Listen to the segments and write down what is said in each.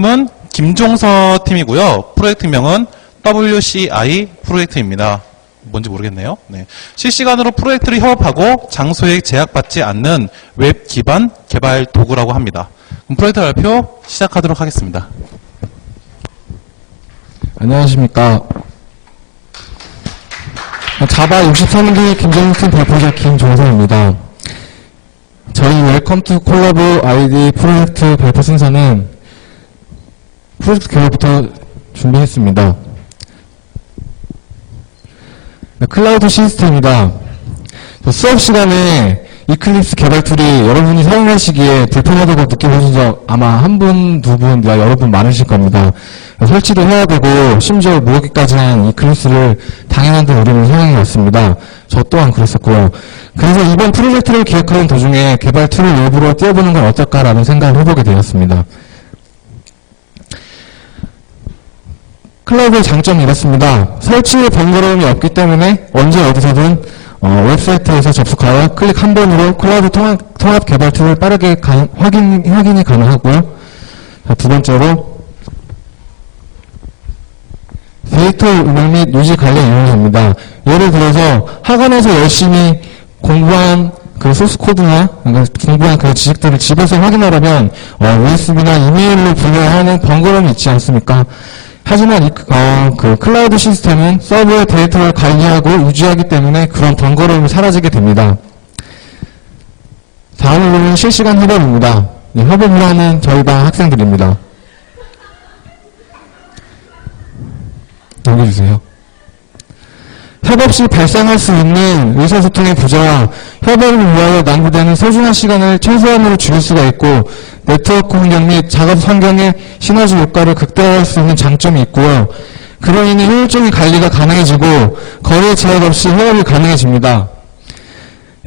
팀은 김종서 팀이고요. 프로젝트명은 WCI 프로젝트입니다. 뭔지 모르겠네요. 네. 실시간으로 프로젝트를 협업하고 장소에 제약받지 않는 웹 기반 개발 도구라고 합니다. 그럼 프로젝트 발표 시작하도록 하겠습니다. 안녕하십니까. 자바 63기 김정팀 발표자 김종서입니다. 저희 웰컴 투 콜라보 아이디 프로젝트 발표 순서는 프로젝트 개발부터 준비했습니다. 네, 클라우드 시스템이다. 저 수업 시간에 이클립스 개발 툴이 여러분이 사용하시기에 불편하다고 느껴보신 적 아마 한 분, 두 분, 야, 여러 분 많으실 겁니다. 설치도 해야 되고, 심지어 모으기까지 한 이클립스를 당연한 듯 우리는 왔습니다. 저 또한 그랬었고요. 그래서 이번 프로젝트를 기획하는 도중에 개발 툴을 일부러 띄워보는 건 어떨까라는 생각을 해보게 되었습니다. 클라우드의 장점이 이렇습니다. 설치에 번거로움이 없기 때문에 언제 어디서든 어, 웹사이트에서 접속하여 클릭 한 번으로 클라우드 통합, 통합 개발 툴을 빠르게 가- 확인, 확인이 가능하고요. 자, 두 번째로 데이터 운영 및 유지 관련 이용입니다. 예를 들어서 학원에서 열심히 공부한 그 소스 코드나 그러니까 공부한 그 지식들을 집에서 확인하려면 어, USB나 이메일로 분류하는 번거로움이 있지 않습니까? 하지만 이, 어, 그 클라우드 시스템은 서버의 데이터를 관리하고 유지하기 때문에 그런 번거로움이 사라지게 됩니다. 다음으로는 실시간 협업입니다. 네, 협업을 하는 저희 반 학생들입니다. 넘겨주세요. 협업 시 발생할 수 있는 의사소통의 부재와 협업을 위하여 낭비되는 소중한 시간을 최소한으로 줄일 수가 있고 네트워크 환경 및 작업 환경의 시너지 효과를 극대화할 수 있는 장점이 있고요. 그로 인해 효율적인 관리가 가능해지고 거래 제약 없이 협업이 가능해집니다.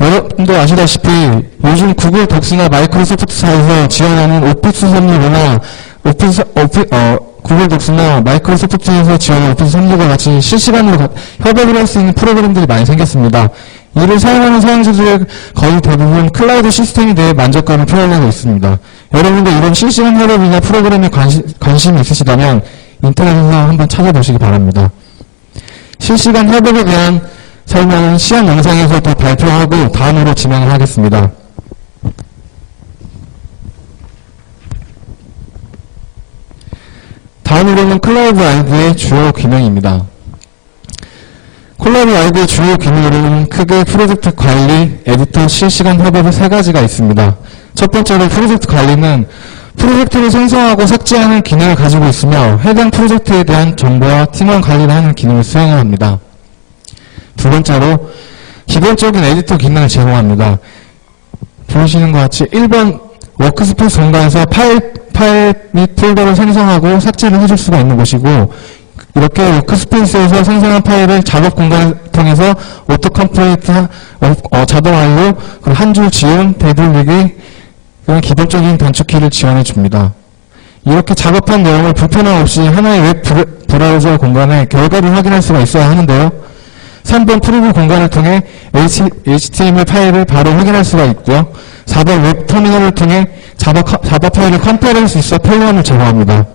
여러분도 아시다시피 요즘 구글 독스나 마이크로소프트사에서 지원하는 오피스 섭리나 오피스, 오피, 어, 구글 독스나 마이크로소프트에서 지원하는 오피스 섭리과 같이 실시간으로 가- 협업을 할 수 있는 프로그램들이 많이 생겼습니다. 이를 사용하는 사용자들의 거의 대부분 클라우드 시스템에 대해 만족감을 표현하고 있습니다. 여러분도 이런 실시간 협업이나 프로그램에 관심, 관심이 있으시다면 인터넷에서 한번 찾아보시기 바랍니다. 실시간 협업에 대한 설명은 시험 영상에서 더 발표하고 다음으로 진행을 하겠습니다. 다음으로는 클라우드 아이디의 주요 기능입니다. 클라우드 아이디의 주요 기능으로는 크게 프로젝트 관리, 에디터, 실시간 협업의 세 가지가 있습니다. 첫 번째로 프로젝트 관리는 프로젝트를 생성하고 삭제하는 기능을 가지고 있으며 해당 프로젝트에 대한 정보와 팀원 관리를 하는 기능을 수행을 합니다. 두 번째로 기본적인 에디터 기능을 제공합니다. 보시는 것 같이 1번 워크스페이스 공간에서 파일, 파일 및 폴더를 생성하고 삭제를 해줄 수가 있는 곳이고 이렇게 워크스페이스에서 생성한 파일을 작업 공간을 통해서 오토 컴플레이트 어, 어, 자동 완료, 한 줄 지운, 되돌리기 그런 기본적인 단축키를 지원해 줍니다. 이렇게 작업한 내용을 불편함 없이 하나의 웹 브라- 브라우저 공간에 결과를 확인할 수가 있어야 하는데요. 3번 프리뷰 공간을 통해 HTML 파일을 바로 확인할 수가 있고요. 4번 웹 터미널을 통해 자바, 커- 자바 파일을 컴파일할 수 있어 편리함을 제공합니다.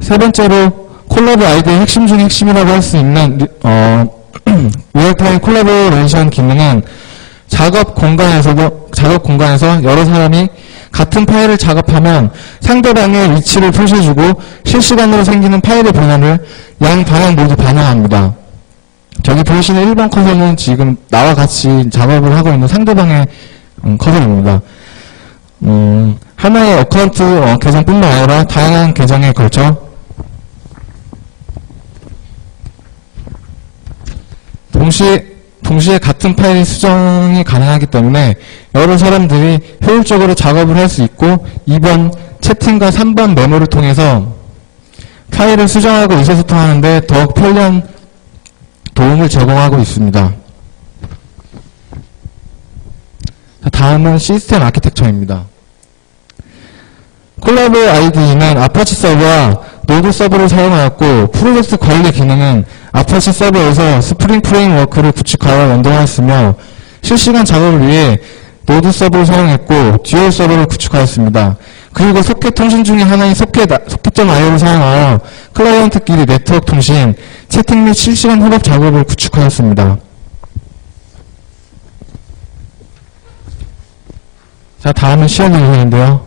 세 번째로 콜라보 아이디의 핵심 중의 핵심이라고 할 수 있는 리- 어, 리얼타임 콜라보레이션 기능은 작업 공간에서도 작업 공간에서 여러 사람이 같은 파일을 작업하면 상대방의 위치를 표시해주고 실시간으로 생기는 파일의 변화를 양 방향 모두 반영합니다. 저기 보시는 1번 커서는 지금 나와 같이 작업을 하고 있는 상대방의 음, 커서입니다. 음, 하나의 어카운트 어, 계정뿐만 아니라 다양한 계정에 걸쳐 동시에 동시에 같은 파일 수정이 가능하기 때문에 여러 사람들이 효율적으로 작업을 할 수 있고 2번 채팅과 3번 메모를 통해서 파일을 수정하고 의사소통하는데 더욱 편리한 도움을 제공하고 있습니다. 자, 다음은 시스템 아키텍처입니다. 콜라보 아이디는 아파치 서버와 노드 서버를 사용하였고 프로젝트 관리 기능은 아파치 서버에서 스프링 프레임워크를 구축하여 연동하였으며 실시간 작업을 위해 노드 서버를 사용했고 듀얼 서버를 구축하였습니다. 그리고 소켓 통신 중에 하나인 소켓, 소켓.io를 사용하여 클라이언트끼리 네트워크 통신, 채팅 및 실시간 협업 작업을 구축하였습니다. 자, 다음은 시험 유형인데요.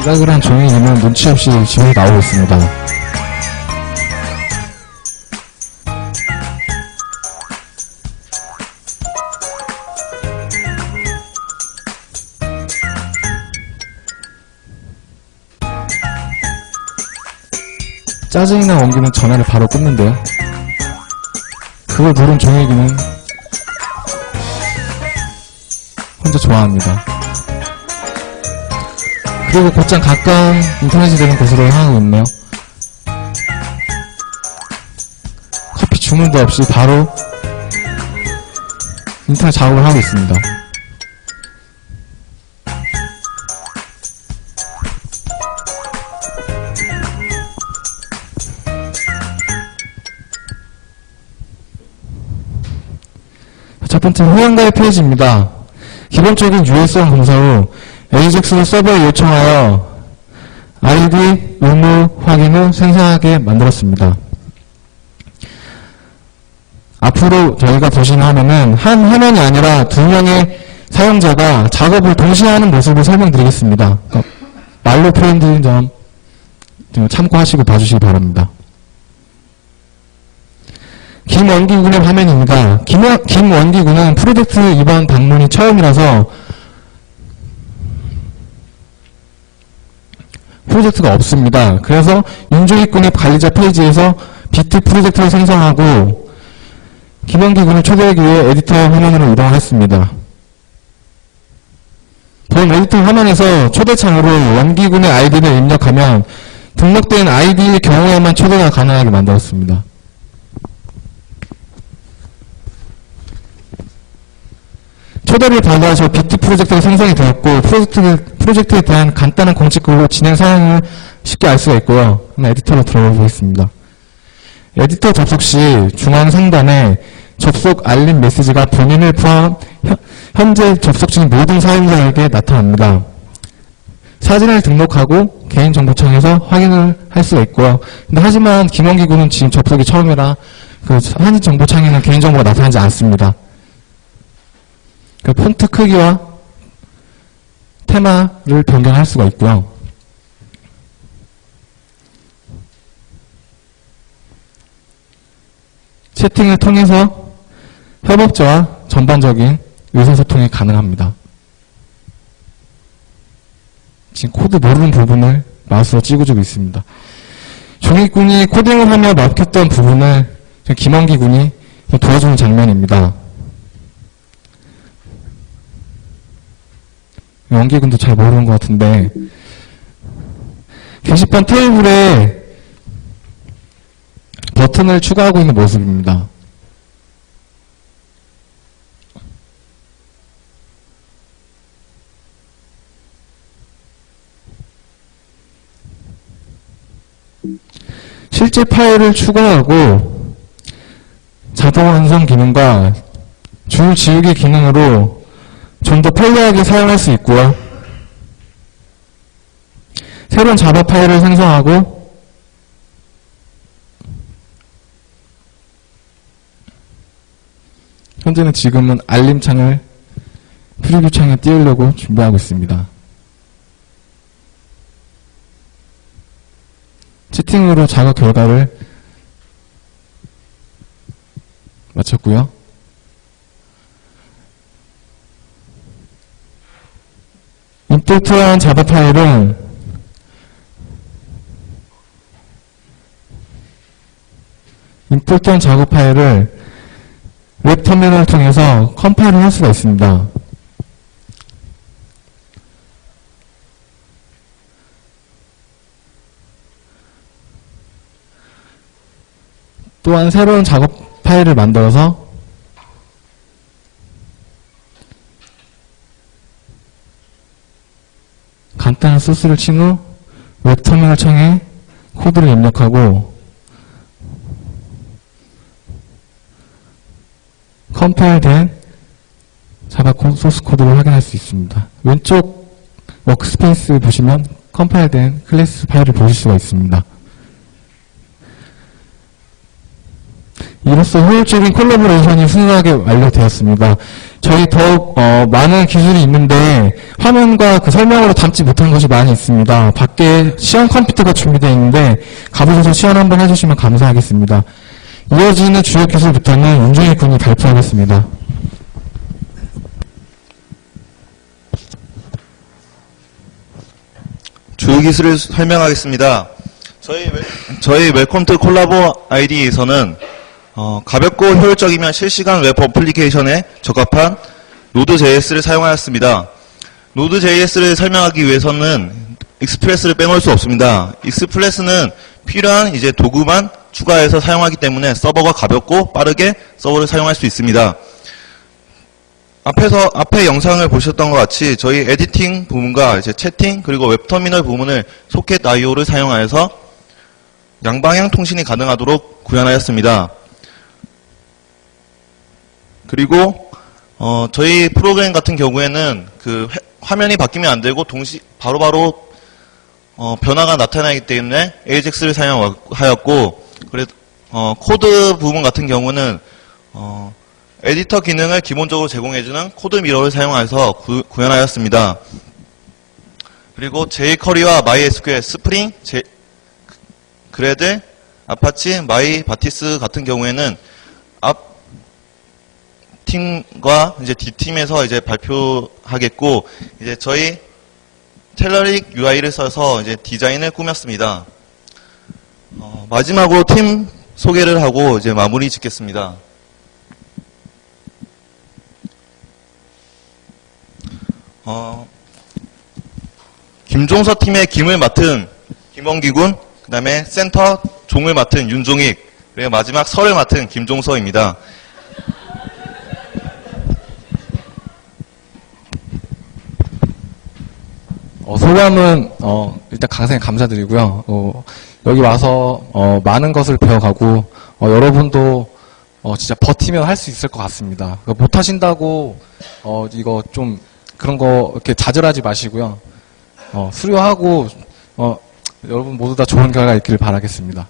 지각을 한 종이님은 눈치 없이 집에 나오고 있습니다. 짜증이 난 원기는 전화를 바로 끊는데요. 그걸 모른 종이기는 혼자 좋아합니다. 그리고 곧장 가까운 인터넷이 되는 곳으로 향하고 있네요. 커피 주문도 없이 바로 인터넷 작업을 하고 있습니다. 첫 번째 회원가입 페이지입니다. 기본적인 유해성 검사 후 AJAX 서버에 요청하여 아이디 의무 확인 후 생성하게 만들었습니다. 앞으로 저희가 보시는 화면은 한 화면이 아니라 두 명의 사용자가 작업을 동시에 하는 모습을 설명드리겠습니다. 그러니까 말로 표현드린 점 참고하시고 봐주시기 바랍니다. 김원기 군의 화면입니다. 김, 김원기 군은 프로젝트 이번 방문이 처음이라서 프로젝트가 없습니다. 그래서 윤조익군의 관리자 페이지에서 비트 프로젝트를 생성하고 김원기 군을 초대하기 위해 에디터 화면으로 이동했습니다. 본 에디터 화면에서 초대창으로 원기군의 아이디를 입력하면 등록된 아이디의 경우에만 초대가 가능하게 만들었습니다. 초대를 받아서 비트 프로젝트가 생성이 되었고 프로젝트, 프로젝트에 대한 간단한 공식 그리고 진행 사항을 쉽게 알 수가 있고요. 에디터로 들어가 보겠습니다. 에디터 접속 시 중앙 상단에 접속 알림 메시지가 본인을 포함 현- 현재 접속 중인 모든 사용자에게 나타납니다. 사진을 등록하고 개인정보창에서 확인을 할 수가 있고요. 근데 하지만 김원기 군은 지금 접속이 처음이라 그 사진 정보창에는 개인정보가 나타나지 않습니다. 그 폰트 크기와 테마를 변경할 수가 있고요. 채팅을 통해서 협업자와 전반적인 의사소통이 가능합니다. 지금 코드 모르는 부분을 마우스로 찍어주고 있습니다. 종이꾼이 코딩을 하며 막혔던 부분을 김원기 군이 도와주는 장면입니다. 연기군도 잘 모르는 것 같은데 게시판 테이블에 버튼을 추가하고 있는 모습입니다. 실제 파일을 추가하고 자동 완성 기능과 줄 지우기 기능으로 좀 더 편리하게 사용할 수 있고요. 새로운 자바 파일을 생성하고 현재는 지금은 알림창을 프리뷰 창에 띄우려고 준비하고 있습니다. 채팅으로 작업 결과를 마쳤고요. 임팩트한 자바 파일은 임팩트한 작업 파일을 웹 터미널을 통해서 컴파일을 할 수가 있습니다. 또한 새로운 작업 파일을 만들어서 간단한 소스를 친 후 웹터미널 창에 코드를 입력하고 컴파일된 자바 코- 소스 코드를 확인할 수 있습니다. 왼쪽 워크스페이스 보시면 컴파일된 클래스 파일을 보실 수가 있습니다. 이로써 효율적인 콜라보레이션이 순수하게 완료되었습니다. 저희 더욱 어, 많은 기술이 있는데 화면과 그 설명으로 담지 못한 것이 많이 있습니다. 밖에 시연 컴퓨터가 준비되어 있는데 가보셔서 시연 한번 해주시면 감사하겠습니다. 이어지는 주요 기술부터는 윤종희 군이 발표하겠습니다. 주요 기술을 설명하겠습니다. 저희 웰, 저희 웰컴 투 콜라보 아이디에서는 어, 가볍고 효율적이면 실시간 웹 어플리케이션에 적합한 노드.js를 사용하였습니다. 노드.js를 설명하기 위해서는 익스프레스를 빼놓을 수 없습니다. 익스프레스는 필요한 이제 도구만 추가해서 사용하기 때문에 서버가 가볍고 빠르게 서버를 사용할 수 있습니다. 앞에서 앞에 영상을 보셨던 것 같이 저희 에디팅 부분과 이제 채팅 그리고 웹터미널 부분을 소켓 I/O를 사용하여서 양방향 통신이 가능하도록 구현하였습니다. 그리고 어, 저희 프로그램 같은 경우에는 그 회- 화면이 바뀌면 안 되고 동시 바로바로 어, 변화가 나타나기 때문에 AJAX를 사용하였고 그래 어, 코드 부분 같은 경우는 어, 에디터 기능을 기본적으로 제공해주는 코드 미러를 사용해서 구, 구현하였습니다. 그리고 jQuery와 MySQL, 스프링, 제, 그레드, 아파치, 마이, 바티스 같은 경우에는 앞 팀과 이제 D팀에서 이제 발표하겠고 이제 저희 텔러릭 UI를 써서 이제 디자인을 꾸몄습니다. 어, 마지막으로 팀 소개를 하고 이제 마무리 짓겠습니다. 어, 김종서 팀의 김을 맡은 김원기 군, 그 다음에 센터 종을 맡은 윤종익, 그리고 마지막 설을 맡은 김종서입니다. 어, 소감은 어, 일단 강사님 감사드리고요. 어, 여기 와서 어, 많은 것을 배워가고 어, 여러분도 어, 진짜 버티면 할 수 있을 것 같습니다. 그러니까 못 하신다고 어, 이거 좀 그런 거 이렇게 좌절하지 마시고요. 어, 수료하고 어, 여러분 모두 다 좋은 결과 있기를 바라겠습니다.